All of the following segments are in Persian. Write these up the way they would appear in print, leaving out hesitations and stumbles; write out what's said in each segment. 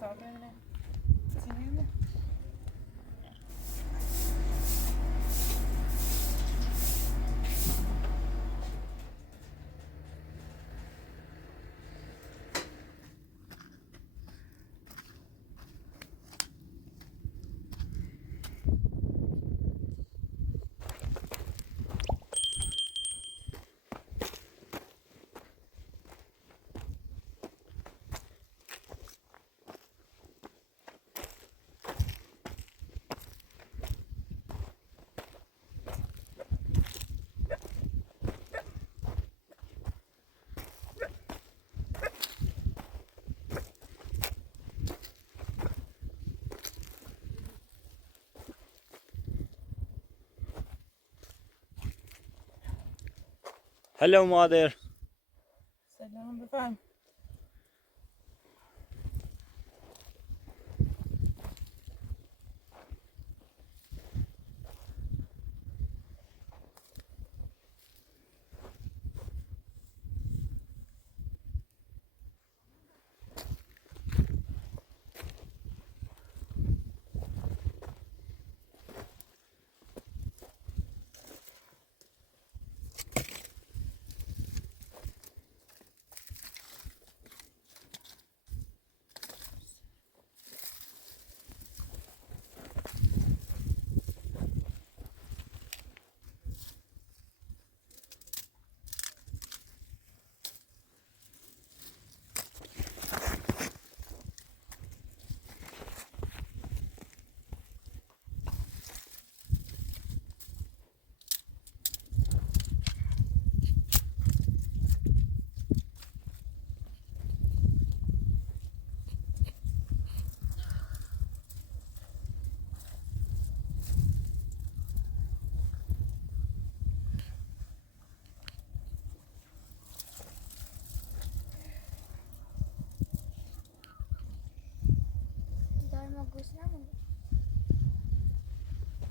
تا ببینم چیه. هلو مادر. سلام بفهم.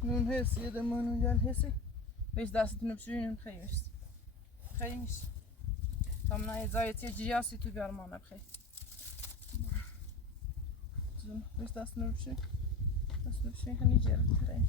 نون هست یه دمانو گل هستی بیش دستتون بشوینم خیلی هست خیلی میشه تا من ازایتی جیاسی تو بیارمانه بخیر بیش دستتون بشوین دستتون بشوین خیلی جرم خیلی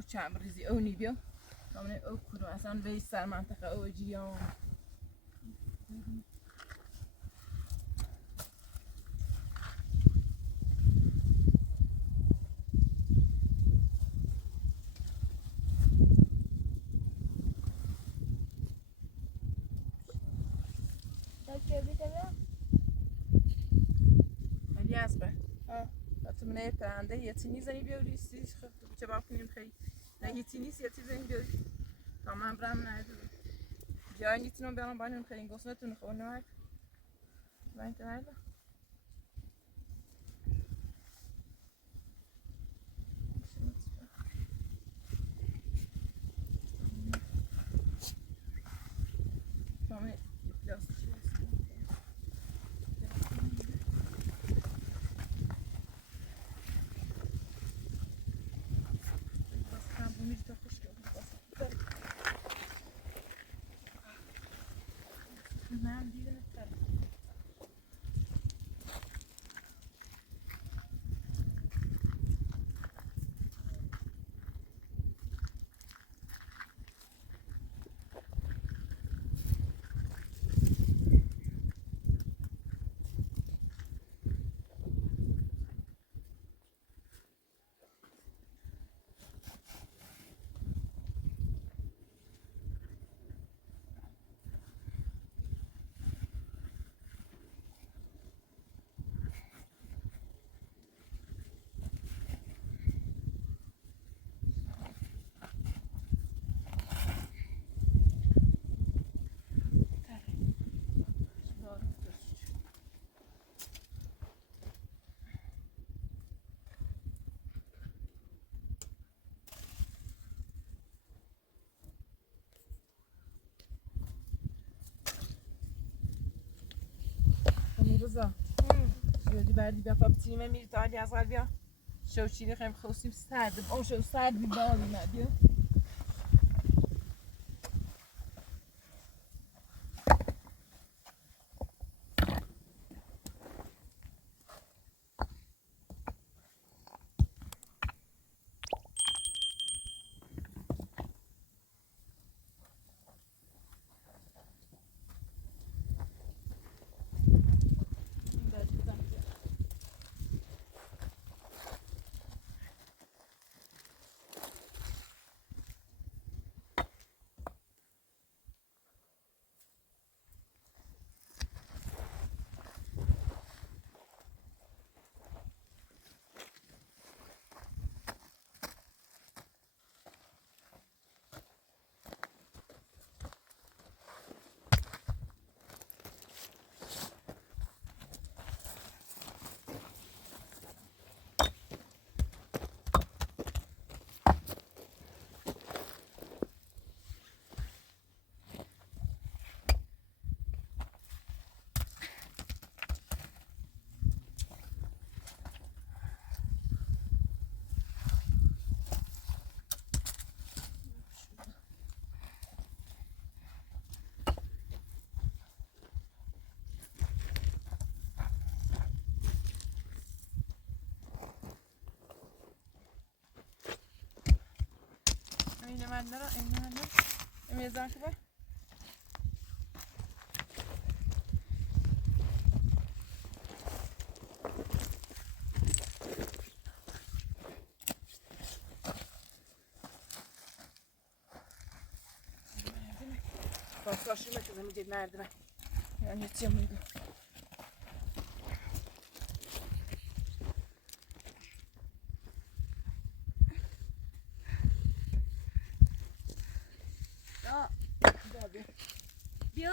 او چند ریزی او نیبیا کامنه او کدوم اصلا به سر منطقه او جیام ولی اسبه تو منه پرنده یه تینی زنی بیاری سیش چه باکنیم خیلی نه یه تینیست یه تی زنی بیاری تا من برم نه جای نیتونم بیارم باید خیلی گسنتون خونه های باید نه Mamy plasticznie. Tam bu müzik hoş geldin. Ben değil mi? یادی بردی بیا پاپتینی من میری تا علی از بیا شو چیلی خیلی خواستیم سرد اون شو سرد بی بالی نبیا اینه من نرم اینه من نرم میزان که با Başlaşır mı kızım gel merdiven. Yani yetişeceğim muydu? Ya, abi. Bir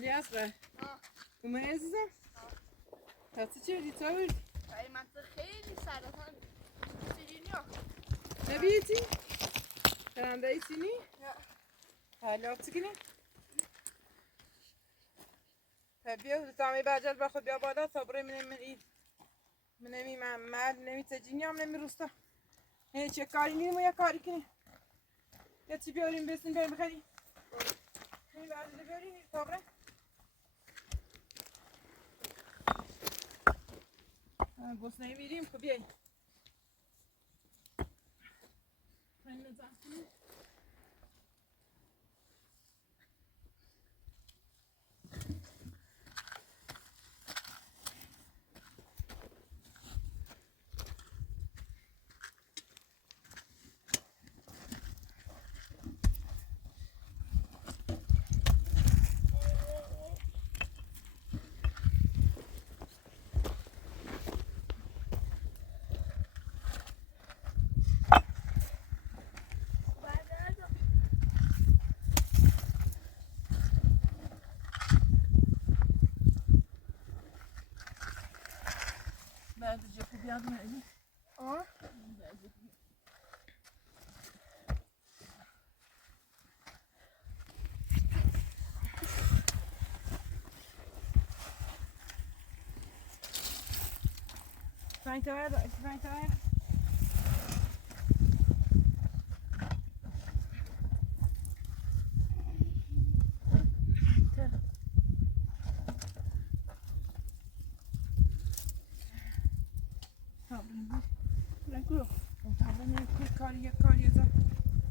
الیاس به اومه عزیزم تاسه چه بودی تا بودی؟ برای منطقه خیلی سرطان سیرینیا نبیتی؟ پرنده ایتینی؟ نه حالا بتکنی؟ بیا تامی بجل بخود بیا بالا صبره منمی محل نمی تجینی هم نمی روستا چه کاری نیم و یا کاری کنی یا چی بیاریم بسیم بریم بخری نمی بجل بیاریم صبره بس نمیریم خب بیایی خیلی نزد کنی بعد جفو بیاد میاری Fijn te hebben, fijn te hebben. Lekker. Want dan ben ik kan je zo.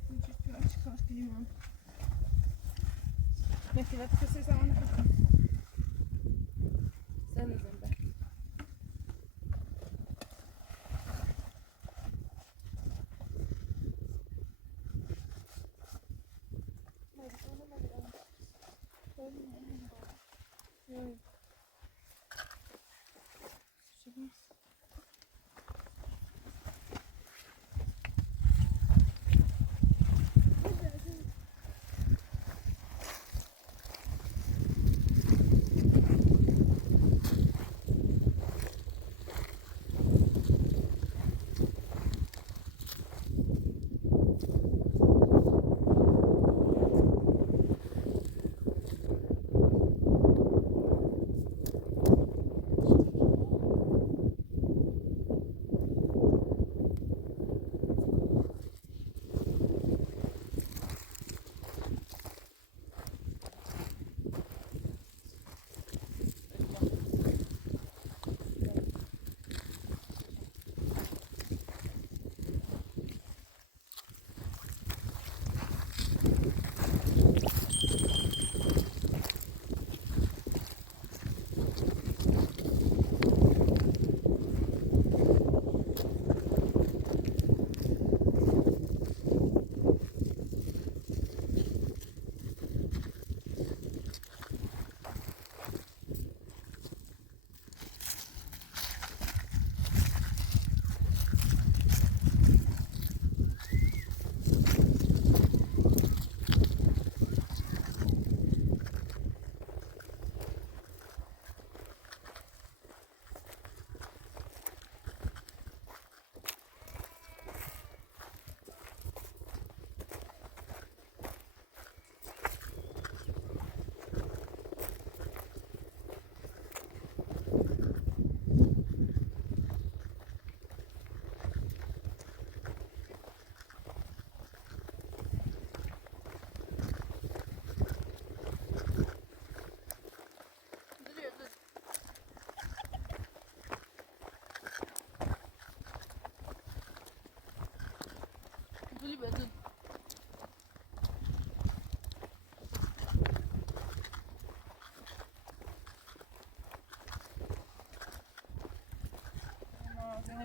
Moet je het wel eens kast nemen. یکی وقتی کسی زمان خود سن زنده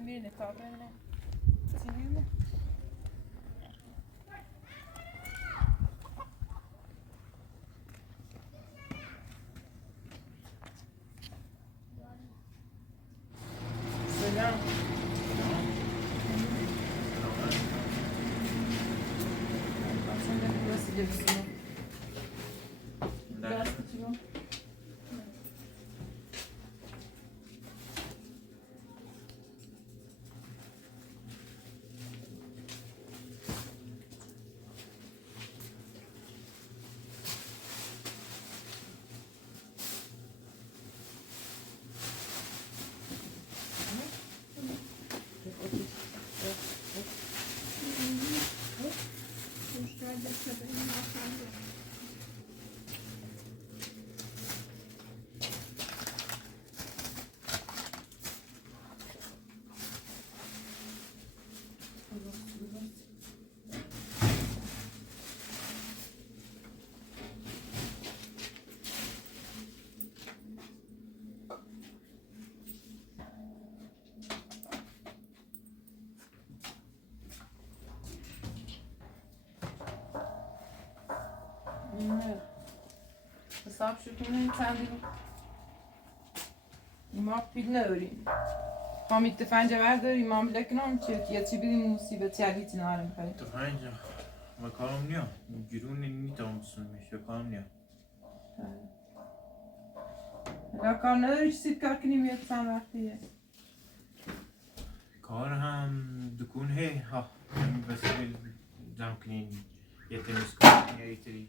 Birine kaldı öyle. Sinir mi? Selam. Bak sen de burası cebisini. Biraz tutuyorum. Evet. Hesap şükürünü kendim imam biline öğreneyim. Hamid tفنجه بردار imam bile کنم چه چی بدیم مصیبتی علی تنارم خیلی. تفنگ و کارم نیا گیرون نیتام بسنمیش و کارم نیا کار نداری چیزی کار کنیم یک سن وقتیه. کار هم دکون هی ها بس جمع کنین یه تمیز کنین یا ایتری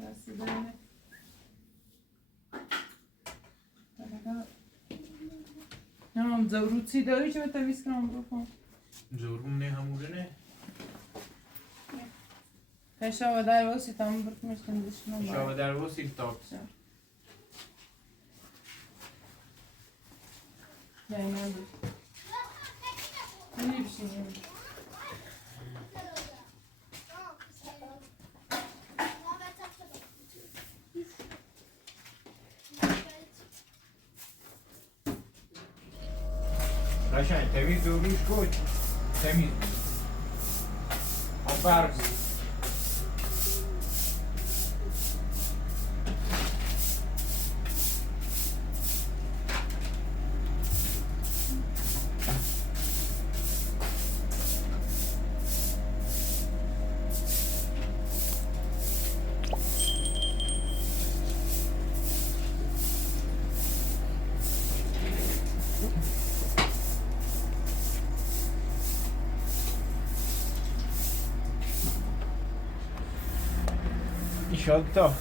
بسی داره. نه ضروری داری چه تمیز کنم برو کن. زورون نه هموره نه Aşağı der var tam bırakmıştım dışına. شاو در واسیل تاپ Yani ne bir şey yani. قشنگ تمیز و روش کن تمیز هم برگ بود ایشاد تا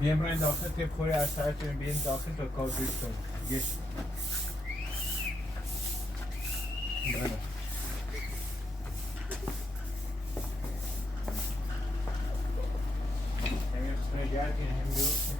بیام برای داخل تیپ خوری از سرت بیام داخل تا کار بیستون گش برای همین خسنه گردی هم بیوست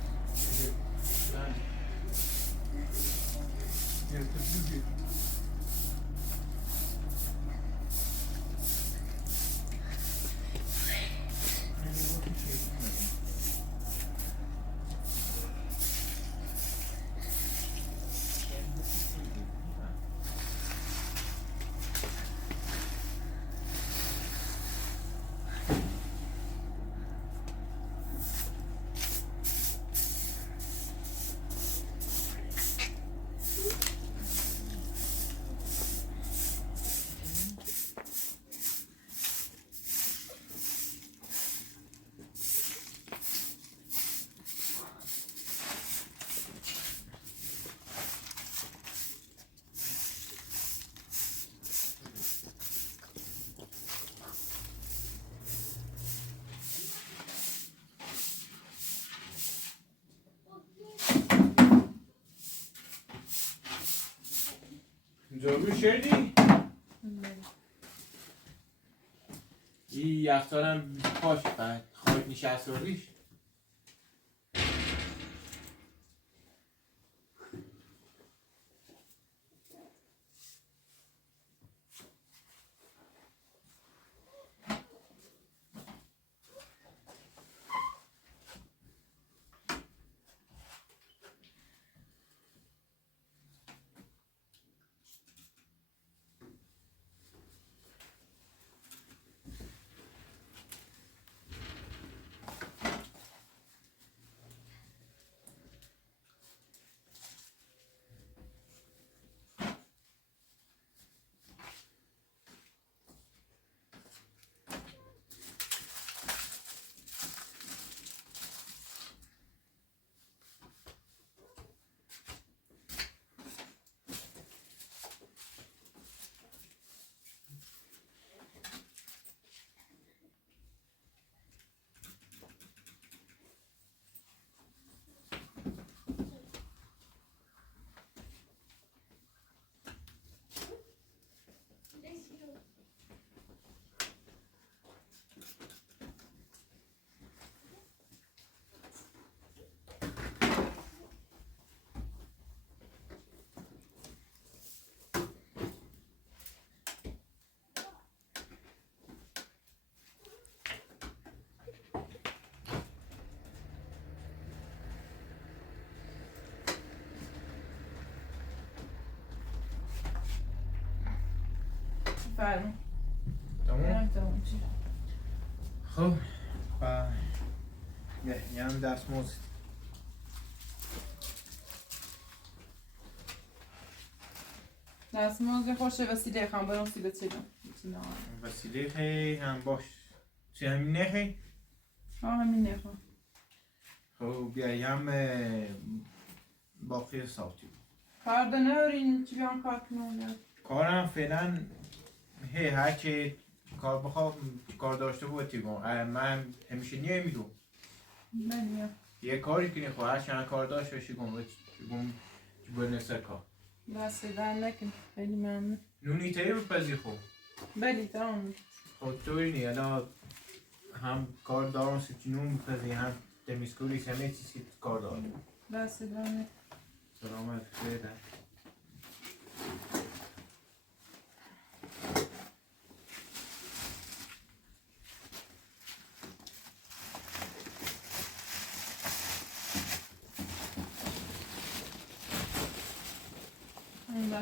جابو شدی؟ این یخچالم پاش بعد خواهد نشست رو ریش فرمون تمام؟ خب یه هم دستموز دستموز خوشه وسیله خواهم برام سیله چیدم وسیله خیلی هم باش چه همین نخی؟ همین نخوام خب بیا یه هم باقی صافتی کار ده نورین چی بیان کار کنم کارم فعلا هر که کار بخواه کار داشته بود تیگم من همیشه نمیدونم بله یه کاری کنی خواهد هر چند کار داشت باشی گم برنه سر کار دسته در نکن خیلی ممنون نونی تایی بپزی خوب بله تمام خب تو اینی الان هم کار دارم سیچی نون بپزی هم تمیزکولی همه چیزی کار دارم دسته در نکن سلامت خیلی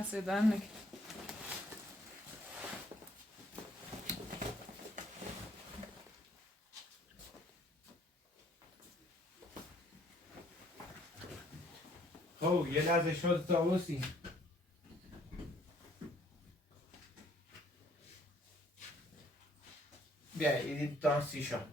دسته در نکن خب یه لحظه شد تاوسی بیا ایدی دانسی شد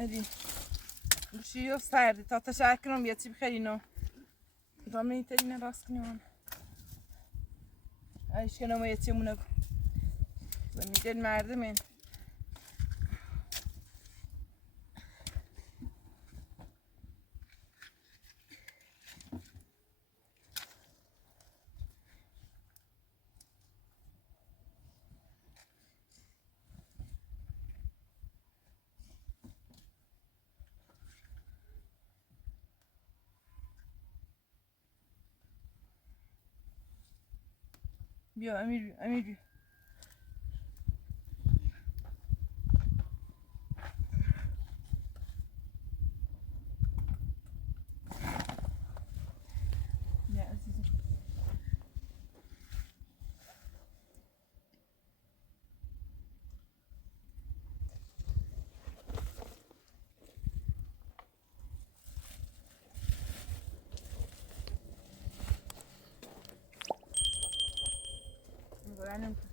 Hadi. Uscire stardi, tata cercano via Cibcherino. Dammi te ne rascnion. Aşkına ama yatımına. Zamiden merdiven. بیا امیر بیا امیر بیا بیا عزیزم برنم